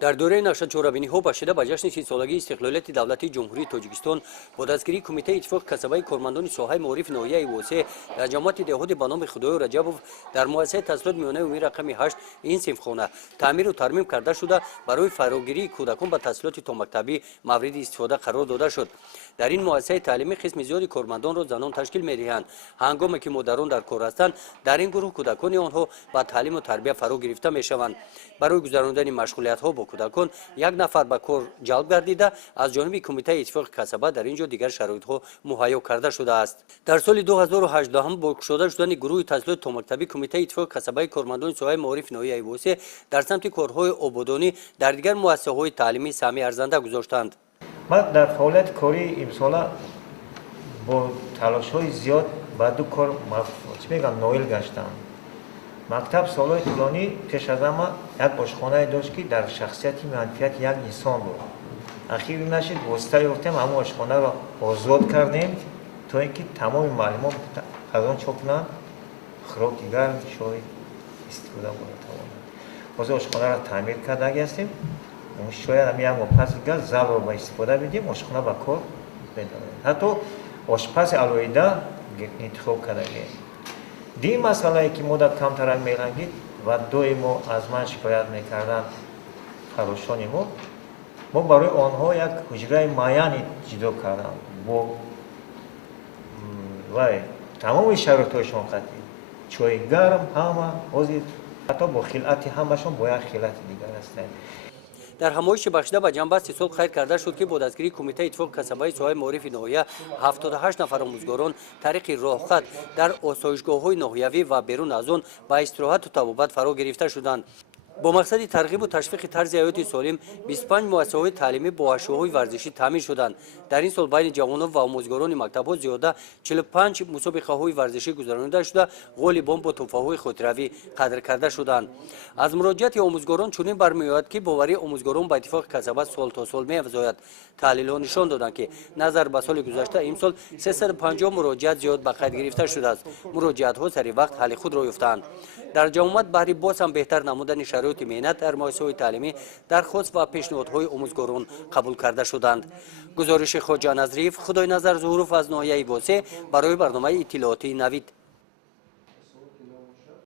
در دوره نقشه‌چورابینی‌ها بخشیده به جشن 30 سالگی استقلالیت دولتی جمهوری تاجیکستان با دستگیری کمیته اتفاق کاسبای کارمندان سوهای معارف نوعیه واسه در جامعه دهات به نام خودویور رچابов در مؤسسه تحصیلات میانه عمومی رقم 8 این صنفخانه تعمیر و ترمیم کرده شده برای فراگیری کودکان به تحصیلات تا مکتبی مورد استفاده قرار داده شد. در این مؤسسه تعلیمی قسم زیادی کارمندان را زنان تشکیل می‌دهند. هنگامی که مادران در کار هستند در این گروه کودکان آنها با تعلیم و تربیت فرا گرفته می‌شوند. برای گذراندن مشغولیت‌ها با کودکان یک نفر به کار جلب گردیده از جانب کمیته اتفاق کاسبا در اینجا دیگر شرایط‌ها مهیا کرده شده است. در سال 2018 هم با گشوده شدن گروه تحصیلات تا مکتبی کمیته اتفاق کاسبای کارمندان سوهای معارف نوعیه واسه در سمت کارهای ободонии در دیگر مؤسسه‌های تعلیمی سهمی ارزنده گذاشتند. ما در فعالیت کاری امسال با تلاش‌های زیاد با دو کار نویل گشتم. مکتب سالهای طولانی پیش از ما یک آشخانه داشت که در شخصیت منفیت یک انسان بود. اخیر نشد واسطه یافتیم همون آشخانه را آزاد کردیم تا اینکه تمام معلمان از آن چه کنند خوراک گرم شای استفاده کنند. باز آشخانه را تعمیر کرده هستیم. شاید هم یک پس دیگر زل را به استفاده بدیم آشخانه به کار بداریم. حتی آشپز علایده انتخاب کرده ایم. دیم مسئله که مدت کمتر می‌رنگید و دوی ما از من شکایت می‌کردن فراشان ما برای آنها یک حجره معینی جدا کردم با تمام شرایطشان قطعی چای گرم همه حاضر حتی با خلعت همشون با یک خلعت دیگر هستند. در همایش بخشیده به جنبه 30 سال خیر کرده شد که با دستگیری کمیته اتفاق کاسبای سوهای معارف ناحیه 78 نفر آموزگاران طریق راهخط در آسایشگاه‌های ناحیوی و بیرون از آن با استراحت و طبابت فرا گرفته شدند. با مقصد ترغیب و تشویق طرز حیات سالم 25 مؤسسه‌های تعلیمی با حواشی‌های ورزشی تامین شدند. در این سال بین جوانان و آموزگاران مکتب‌ها زیاده 45 مسابقه‌های ورزشی گذرانده شده غالبان با تحفه‌های خودروی قدر کرده شدند. از مراجعت آموزگاران چنین برمی‌آید که باوری آموزگاران به اتفاق کاسبا سال تا سال می‌افزاید. تحلیل‌ها نشان دادند که نظر به سال گذشته امسال 350 مراجعت زیاد به قید گرفته شده است. مراجعت‌ها سری وقت حل خود را یافتند. در جامعه بهره باز هم بهتر نمودن شرایط مهنت در مؤسسه‌های تعلیمی درخواست و پیشنهادهای آموزگاران قبول کرده شدند. گزارش خواجه نظریف خدای نظر ظهور از ناحیه واسه برای برنامه اطلاعاتی نوید.